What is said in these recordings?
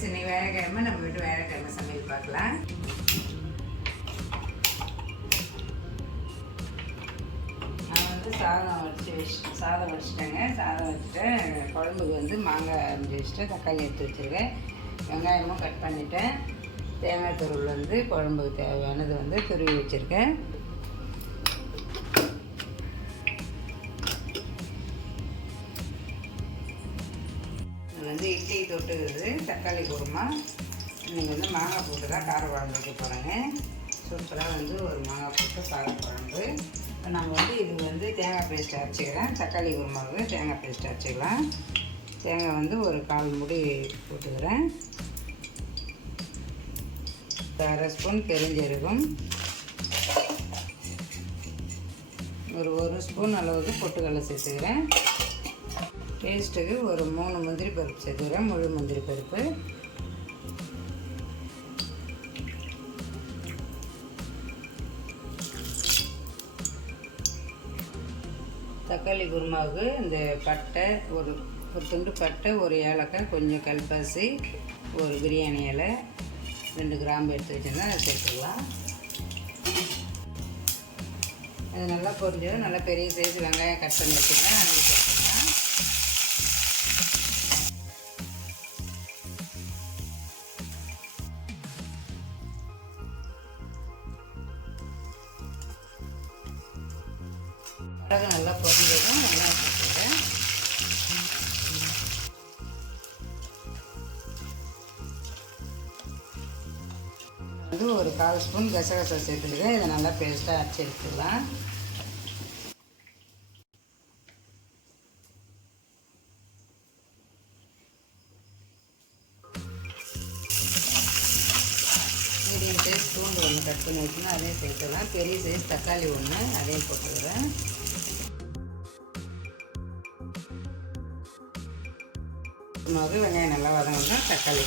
Friends, இன்னைக்கு வேலைக்கிழமை நம்ம வீட்டு வேலைக்கிழமை சமையல் பார்க்கலாம். நான் வந்து சாதம் வச்சுட்டேங்க. சாதம் வச்சுட்டு குழம்புக்கு வந்து மாங்காய் அரிஞ்சு வச்சுட்டு தக்காளி எடுத்து வச்சுருக்கேன். வெங்காயமும் கட் பண்ணிவிட்டேன். தேங்காய் துருவல் வந்து குழம்புக்கு தேவையானது வந்து துருவி வச்சுருக்கேன். இது வந்து இட்லி தொட்டுக்கிறது தக்காளி குருமா. இன்றைக்கி வந்து மாங்காய் போட்டு தான் கார குழம்பு வைக்க போகிறேங்க. சூப்பராக வந்து ஒரு மாங்காய் போட்டு கார குழம்பு. இப்போ நம்ம வந்து இது வந்து தேங்காய் பேஸ்ட் அரைச்சிக்கிறேன். தக்காளி குருமாவுக்கு தேங்காய் பேஸ்ட் அரைச்சிக்கலாம். தேங்காய் வந்து ஒரு 1/4 மூடி போட்டுக்கிறேன். 1/2 ஸ்பூன் பெருஞ்சீரகம், ஒரு 1 ஸ்பூன் அளவுக்கு பொட்டுக்கடலை சேர்த்துக்கிறேன். டேஸ்ட்டுக்கு ஒரு 3 முந்திரி பருப்பு சேர்த்துக்கிறேன், முழு முந்திரி பருப்பு. தக்காளி குருமாவுக்கு இந்த பட்டை, ஒரு துண்டு பட்டை, ஒரு ஏலக்காய், கொஞ்சம் கல்பாசி, ஒரு பிரியாணி இலை, 2 கிராம்பு எடுத்து வச்சுருந்தா அதை சேர்த்துக்கலாம். அது நல்லா பொரிஞ்சதும் நல்லா பெரிய சைஸ் வெங்காயம் கட் பண்ணி வச்சுக்கலாம், அதை சேர்த்துக்கலாம். மிளகு நல்லா பொரிஞ்சதும் வெங்காயம் சேர்த்துக்கிறேன். வந்து ஒரு 1/4 ஸ்பூன் கசகசா சேர்த்துக்கிறேன். இதை நல்லா பேஸ்ட்டாக அரைச்சி எடுத்துக்கலாம். மீடியம் சைஸ் பூண்டு ஒன்று கட் பண்ணி வச்சுன்னா அதையும் சேர்த்துக்கலாம். பெரிய சைஸ் தக்காளி ஒன்று அதையும் போட்டுக்கிறேன். வெங்காயம் நல்லா வதங்கணும்னா தக்காளி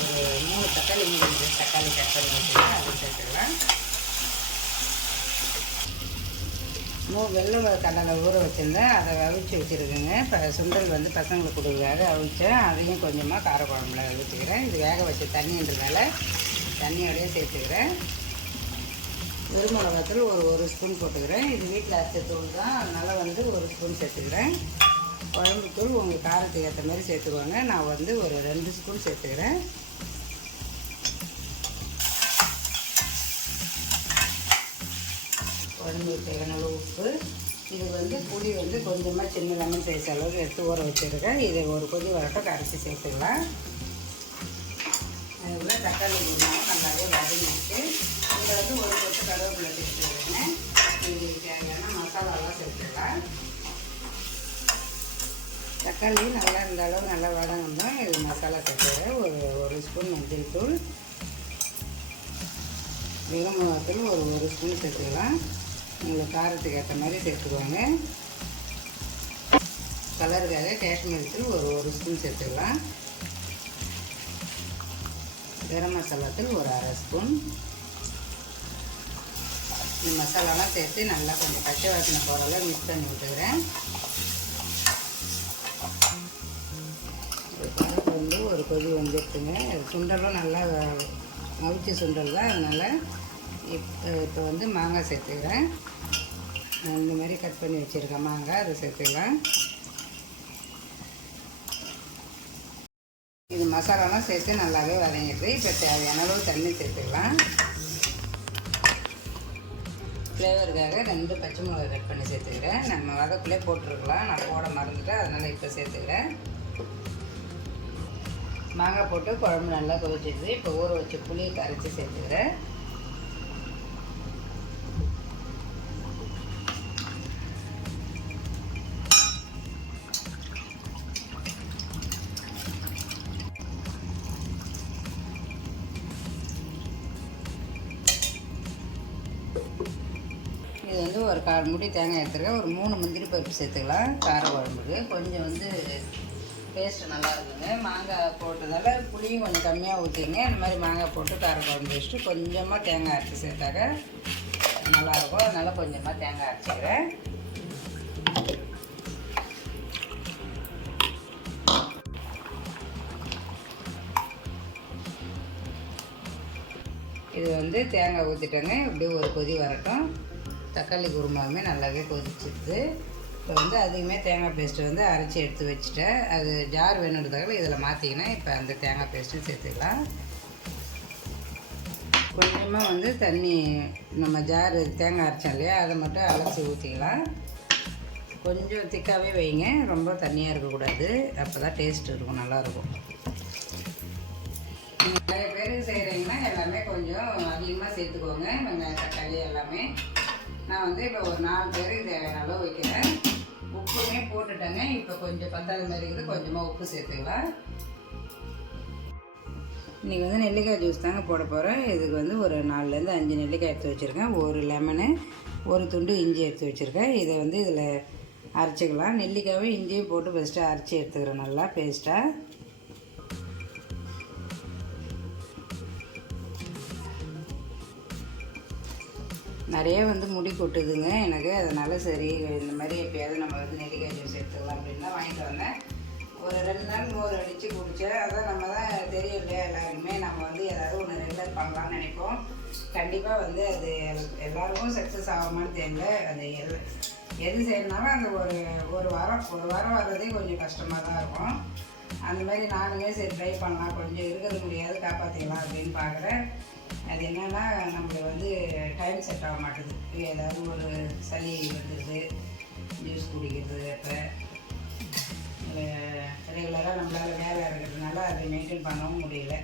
ஒரு 3 தக்காளி, மீடியம் சைஸ் தக்காளி கட் பண்ணி வச்சுக்கலாம், அதை சேர்த்துக்கலாம். வெள்ளை கடலை ஊற வச்சுருந்தேன், அதை அவிச்சு வச்சுருக்குங்க. இப்போ சுண்டல் வந்து பசங்களுக்கு கொடுக்குறதுக்காக அவிச்சேன். அதையும் கொஞ்சமாக காரக்குழம்புல ஊற்றிக்கிறேன். இது வேக வச்ச தண்ணின்றதுனால தண்ணியோடய சேர்த்துக்கிறேன். வெறுமிளகாத்தூள் ஒரு ஸ்பூன் போட்டுக்கிறேன். இது வீட்டில் அரைச்ச தூள் தான், அதனால் வந்து 1 ஸ்பூன் சேர்த்துக்கிறேன். குழம்புத்தூள் உங்கள் காரத்துக்கு ஏற்ற மாதிரி சேர்த்துக்குவாங்க. நான் வந்து ஒரு 2 ஸ்பூன் சேர்த்துக்கிறேன். குழம்புக்கு தேவையான உப்பு. இது வந்து புளி வந்து கொஞ்சமாக சின்ன லெமன் சைஸ் அளவுக்கு எடுத்து ஊற வச்சுருக்கேன். இதை ஒரு கொதி வரட்டும் கரைச்சி சேர்த்துக்கலாம். அதுக்குள்ளே தக்காளி குருமாவும் நல்லாவே வதங்கிட்டு இதில் வந்து ஒரு கொத்து கருவேப்பிலை சேர்த்துக்கிறேன். இதுக்கு தேவையான மசாலாலாம் சேர்த்துக்கலாம். தக்காளி நல்லா இந்த அளவு நல்லா வதங்கணும்னா இது மசாலா சேர்த்துக்கிறேன். ஒரு ஸ்பூன் மஞ்சள் தூள், மிளகாத்தூள் ஒரு ஸ்பூன் சேர்த்துக்கலாம். உங்களுக்கு காரத்துக்கு ஏற்ற மாதிரி சேர்த்துக்குவாங்க. கலருக்காக காஷ்மீரி தூள் ஒரு ஸ்பூன் சேர்த்துக்கலாம். கரம் மசாலா தூள் ஒரு 1/2 ஸ்பூன். இந்த மசாலாலாம் சேர்த்து நல்லா கொஞ்சம் பச்சை வாசனை போகிற அளவு மிக்ஸ் பண்ணி விட்டுக்கிறேன். வந்து ஒரு கொதி வந்துடுச்சுங்க. சுண்டலும் நல்லா அவிச்ச சுண்டல் தான், அதனால் இப்போ வந்து மாங்காய் சேர்த்துக்கிறேன். இந்த மாதிரி கட் பண்ணி வச்சுருக்கேன் மாங்காய், அதை சேர்த்துக்கலாம். இது மசாலாலாம் சேர்த்து நல்லாவே வதங்கிடுது. இப்போ தேவையான அளவு தண்ணி சேர்த்துக்கலாம். ஃப்ளேவருக்காக 2 பச்சை மிளகாய் கட் பண்ணி சேர்த்துக்கிறேன். நம்ம வதக்குள்ளே போட்டுருக்கலாம், நான் போட மறந்துட்டேன், அதனால் இப்போ சேர்த்துக்கிறேன். மாங்காய் போட்டு குழம்பு நல்லா கொதிச்சிடுது. இப்போ ஊற வச்ச புளியை கரைச்சி சேர்த்துக்கிறேன். இது வந்து ஒரு 1/4 மூடி தேங்காய் எடுத்துருக்கேன். ஒரு 3 முந்திரி பருப்பு சேர்த்துக்கலாம். கார குழம்புக்கு கொஞ்சம் வந்து டேஸ்ட்டு நல்லா இருக்குங்க. மாங்காய் போட்டதால் புளியும் கொஞ்சம் கம்மியாக ஊற்றிங்க. இந்த மாதிரி மாங்காய் போட்டு கார குழம்பு வச்சுட்டு கொஞ்சமாக தேங்காய் அரைச்சி சேர்த்தாக்க நல்லாயிருக்கும். அதனால் கொஞ்சமாக தேங்காய் அரைச்சிக்கிறேன். இது வந்து தேங்காய் ஊற்றிட்டேங்க. இப்படியே ஒரு கொதி வரட்டும். தக்காளி குருமாவுமே நல்லாவே கொதிச்சிடுது. இப்போ வந்து அதிகமாக தேங்காய் பேஸ்ட்டு வந்து அரைச்சி எடுத்து வச்சுட்டேன். அது ஜார் வேணுன்றதுக்காக இதில் மாற்றிக்கினேன். இப்போ அந்த தேங்காய் பேஸ்ட்டும் சேர்த்துக்கலாம். கொஞ்சமாக வந்து தண்ணி, நம்ம ஜார் தேங்காய் அரைச்சோம் இல்லையா, அதை மட்டும் அலசி ஊற்றிக்கலாம். கொஞ்சம் திக்காகவே வைங்க, ரொம்ப தண்ணியாக இருக்கக்கூடாது. அப்போ தான் டேஸ்ட் இருக்கும், நல்லாயிருக்கும். நிறைய பேருக்கு செய்கிறீங்கன்னா எல்லாமே கொஞ்சம் அதிகமாக சேர்த்துக்கோங்க, வெங்காயம் தக்காளி எல்லாமே. நான் வந்து இப்போ ஒரு 4 பேருக்கு தேவையான அளவு வைக்கிறேன். உப்புமே போட்டுட்டேங்க. இப்போ கொஞ்சம் பத்தாத மாதிரி இருக்குது, கொஞ்சமாக உப்பு சேர்த்துக்கலாம். இன்றைக்கி வந்து நெல்லிக்காய் ஜூஸ் தாங்க போட போகிறேன். இதுக்கு வந்து ஒரு 4லேருந்து 5 நெல்லிக்காய் எடுத்து வச்சுருக்கேன். ஒரு லெமனு, ஒரு துண்டு இஞ்சி எடுத்து வச்சுருக்கேன். இதை வந்து இதில் அரைச்சிக்கலாம். நெல்லிக்காயும் இஞ்சியும் போட்டு ஃபஸ்ட்டு அரைச்சி எடுத்துக்கிறேன் நல்லா பேஸ்ட்டாக. நிறைய வந்து முடி கொட்டுதுங்க எனக்கு, அதனால் சரி இந்த மாதிரி எப்போயாவது நம்ம வந்து நெல்லிக்காய் ஜூஸ் எடுத்துக்கலாம் அப்படின்னு தான் வாங்கிட்டு வந்தேன். ஒரு 2 நாள் மோர் அடித்து குடித்தேன். அதான் நம்ம தான் தெரியும் இல்லையா, எல்லாருமே நம்ம வந்து ஏதாவது ஒன்று ரெகுலர் பண்ணலான்னு நினைப்போம். கண்டிப்பாக வந்து அது எல்லாருக்கும் சக்ஸஸ் ஆகுமான்னு தெரியல. அது எது செய்யணுனாலும் அந்த ஒரு வாரம் வர்றதே கொஞ்சம் கஷ்டமாக தான் இருக்கும். அந்த மாதிரி நானுமே சரி ட்ரை பண்ணலாம், கொஞ்சம் இருக்கிறது முடியாது காப்பாற்றிக்கலாம் அப்படின்னு பார்க்குறேன். அது என்னென்னா நம்மளுக்கு வந்து டைம் செட் ஆக மாட்டேது. ஏதாவது ஒரு சளி வந்துடுது, ஜூஸ் குடிக்கிறது. இப்போ ரெகுலராக நம்மளால் வேலை இருக்கிறதுனால அதை மெயின்டைன் பண்ணவும் முடியல.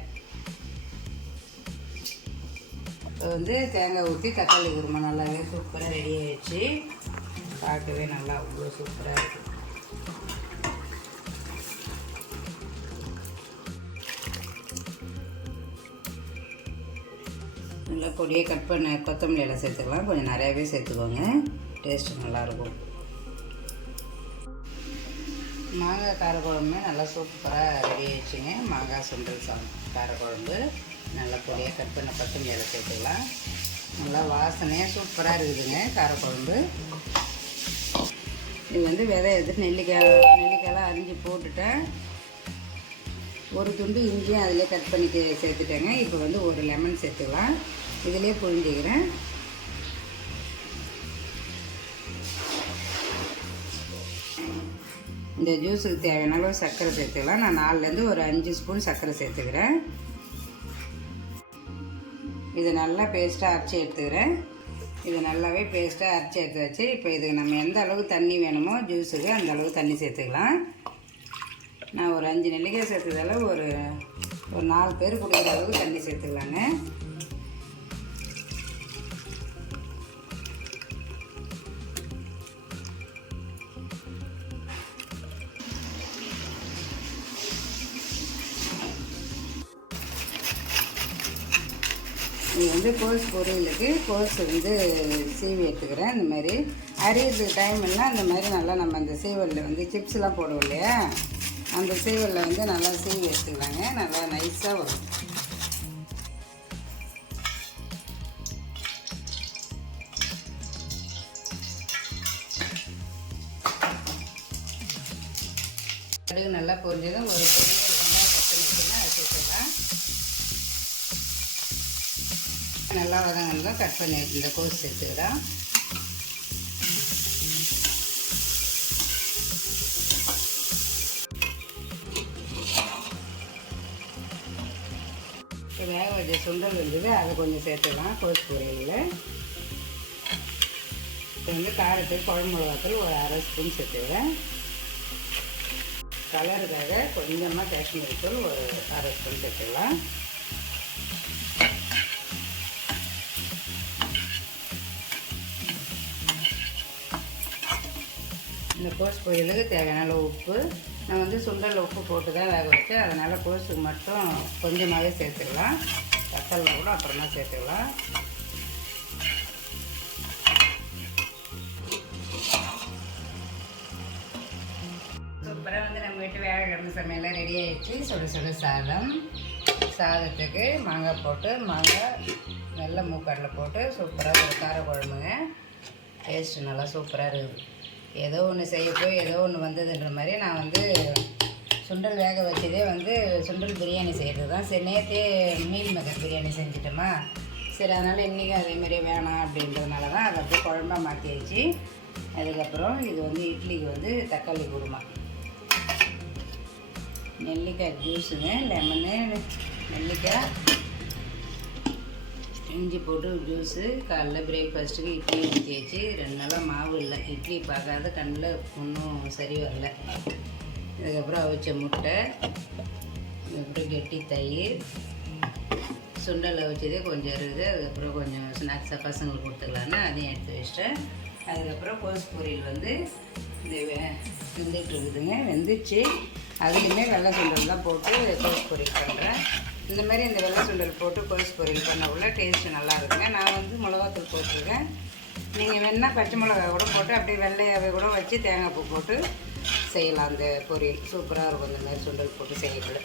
இப்போ வந்து தேங்காய் ஊற்றி தக்காளி குருமா நல்லாவே சூப்பராக ரெடி ஆகிடுச்சு. பார்க்கவே நல்லா அவ்வளோ சூப்பராக இருக்குது. நல்லா பொடியை கட் பண்ண கொத்தமல்லி எல்லாம் சேர்த்துக்கலாம். கொஞ்சம் நிறையாவே சேர்த்துக்கோங்க, டேஸ்ட்டு நல்லாயிருக்கும். மாங்காய் காரக்குழம்புமே நல்லா சூப்பராக ரெடி ஆகிடுச்சுங்க. மாங்காய் சுண்டல் காரக்குழம்பு நல்லா பொடியாக கட் பண்ண கொத்தமல்லி எல்லாம் சேர்த்துக்கலாம். நல்லா வாசனையாக சூப்பராக இருக்குதுங்க காரக்குழம்பு. இது வந்து விதை எடுத்துட்டு நெல்லிக்காயெல்லாம் அரிஞ்சு போட்டுட்டேன். ஒரு துண்டு இஞ்சியும் அதிலே கட் பண்ணி சேர்த்துட்டேங்க. இப்போ வந்து ஒரு லெமன் சேர்த்துக்கலாம். இதிலே புழிஞ்சிக்கிறேன். இந்த ஜூஸுக்கு தேவையான அளவு சர்க்கரை சேர்த்துக்கலாம். நான் 4லேருந்து ஒரு 5 ஸ்பூன் சர்க்கரை சேர்த்துக்கிறேன். இதை நல்லா பேஸ்ட்டாக அரைச்சி எடுத்துக்கிறேன். இது நல்லாவே பேஸ்ட்டாக அரைச்சி எடுத்தாச்சு. இப்போ இதுக்கு நம்ம எந்த அளவுக்கு தண்ணி வேணுமோ ஜூஸுக்கு அந்த அளவு தண்ணி சேர்த்துக்கலாம். நான் ஒரு 5 நெல்லிக்காய் சேர்த்ததால ஒரு 4 பேர் குடிக்கிற அளவுக்கு தண்ணி சேர்த்துக்கலாங்க. இது வந்து கோஸ் பொரியலுக்கு கோஸ் வந்து சீவி எடுத்துக்கிறேன். இந்த மாதிரி அரியுது டைம் எல்லாம் அந்த மாதிரி நல்லா நம்ம அந்த சீவலில் வந்து சிப்ஸ்லாம் போடுவோம் இல்லையா, அந்த சீவலில் வந்து நல்லா சீவி எடுத்துக்கலாங்க. நல்லா நைஸாக வரும். கடுகு நல்லா பொரிஞ்சதும் ஒரு பொரியல் வெங்காயம் கட் பண்ணி வச்சுன்னா அதை சேர்த்துக்கலாம். நல்லா வதங்கணும். கட் பண்ணி இந்த கோஸ் சேர்த்துக்கலாம். வேக வச்ச சுண்டல் இருந்தது, அதை கொஞ்சம் சேர்த்துக்கலாம் கோஸ் பொரியலில். இப்போ வந்து காரத்துக்கு குழம்பு மிளகாத்தூள் ஒரு 1/2 ஸ்பூன் சேர்த்துக்கிறேன். கலருக்காக கொஞ்சமாக காஷ்மீரி தூள் ஒரு 1/2 ஸ்பூன் சேர்த்துக்கலாம். இந்த கோஸ் பொரியலுக்கு தேவையான அளவு உப்பு. நான் வந்து சுண்டலில் உப்பு போட்டு தான் வேக வச்சேன், அதனால் கோஸுக்கு மட்டும் கொஞ்சமாகவே சேர்த்துக்கலாம். தக்காளியில் கூட அப்புறமா சேர்த்துக்கலாம். சூப்பராக வந்து நம்ம வீட்டு வேலைக்கிழமை சமையலாம் ரெடி ஆகிடுச்சு. சுட சுட சாதத்துக்கு மாங்காய் போட்டு நல்ல மூக்கடலை போட்டு சூப்பராக ஒரு கார குழம்புங்க. டேஸ்ட்டு நல்லா சூப்பராக இருக்குது. ஏதோ ஒன்று செய்ய போய் ஏதோ ஒன்று வந்ததுன்ற மாதிரி நான் வந்து சுண்டல் வேக வச்சதே வந்து சுண்டல் பிரியாணி செய்கிறது தான். சரி, நேற்றே மீல் மேக்கர் பிரியாணி செஞ்சிட்டோமா, சரி, அதனால் இன்றைக்கி அதேமாதிரியே வேணாம் அப்படின்றதுனால தான் அதை அப்படியே குழம்பாக மாற்றியாச்சு. அதுக்கப்புறம் இது வந்து இட்லிக்கு வந்து தக்காளி குருமா, நெல்லிக்காய் ஜூஸுங்க, லெமனு, நெல்லிக்காய், இஞ்சி போட்டு ஜூஸு. காலைல பிரேக்ஃபாஸ்ட்டுக்கு இட்லி ஊற்றியாச்சு. 2 நாளாக மாவு இல்லை, இட்லி பார்க்காத கண்ணில் ஒன்றும் சரி வரல. அதுக்கப்புறம் அவிச்ச முட்டை, அதுக்கப்புறம் கெட்டி தயிர், சுண்டல் அவிச்சதே கொஞ்சம் இருக்குது. அதுக்கப்புறம் கொஞ்சம் ஸ்நாக்ஸாக பசங்களுக்கு கொடுத்துக்கலான்னு அதையும் எடுத்து வச்சிட்டேன். அதுக்கப்புறம் கோஸ் பொரியல் வந்து இந்த வெந்துட்டு இருக்குதுங்க, வெந்துச்சு. அதுலேயுமே வெள்ளை சுண்டல் தான் போட்டு கோஸ் பொரியல் பண்ணுறேன். இந்த மாதிரி இந்த வெள்ளை சுண்டல் போட்டு கோஸ் பொரியல் பண்ண உள்ள டேஸ்ட்டு நல்லா இருக்குங்க. நான் வந்து மிளகாத்தூள் போட்டிருக்கேன். நீங்கள் வேணால் பச்சை மிளகா கூட போட்டு அப்படியே வெள்ளையாகவே கூட வச்சு தேங்காய் பூ போட்டு செய்யலாம். அந்த பொரியல் சூப்பராக இருக்கும். இந்த மாதிரி சுண்டல் போட்டு செய்யக்கூட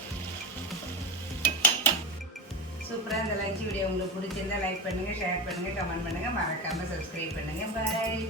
சூப்பராக. இந்த லஞ்ச் வீடியோ உங்களுக்கு பிடிச்சிருந்தால் லைக் பண்ணுங்கள், ஷேர் பண்ணுங்கள், கமெண்ட் பண்ணுங்கள், மறக்காமல் சப்ஸ்கிரைப் பண்ணுங்கள். பாய்.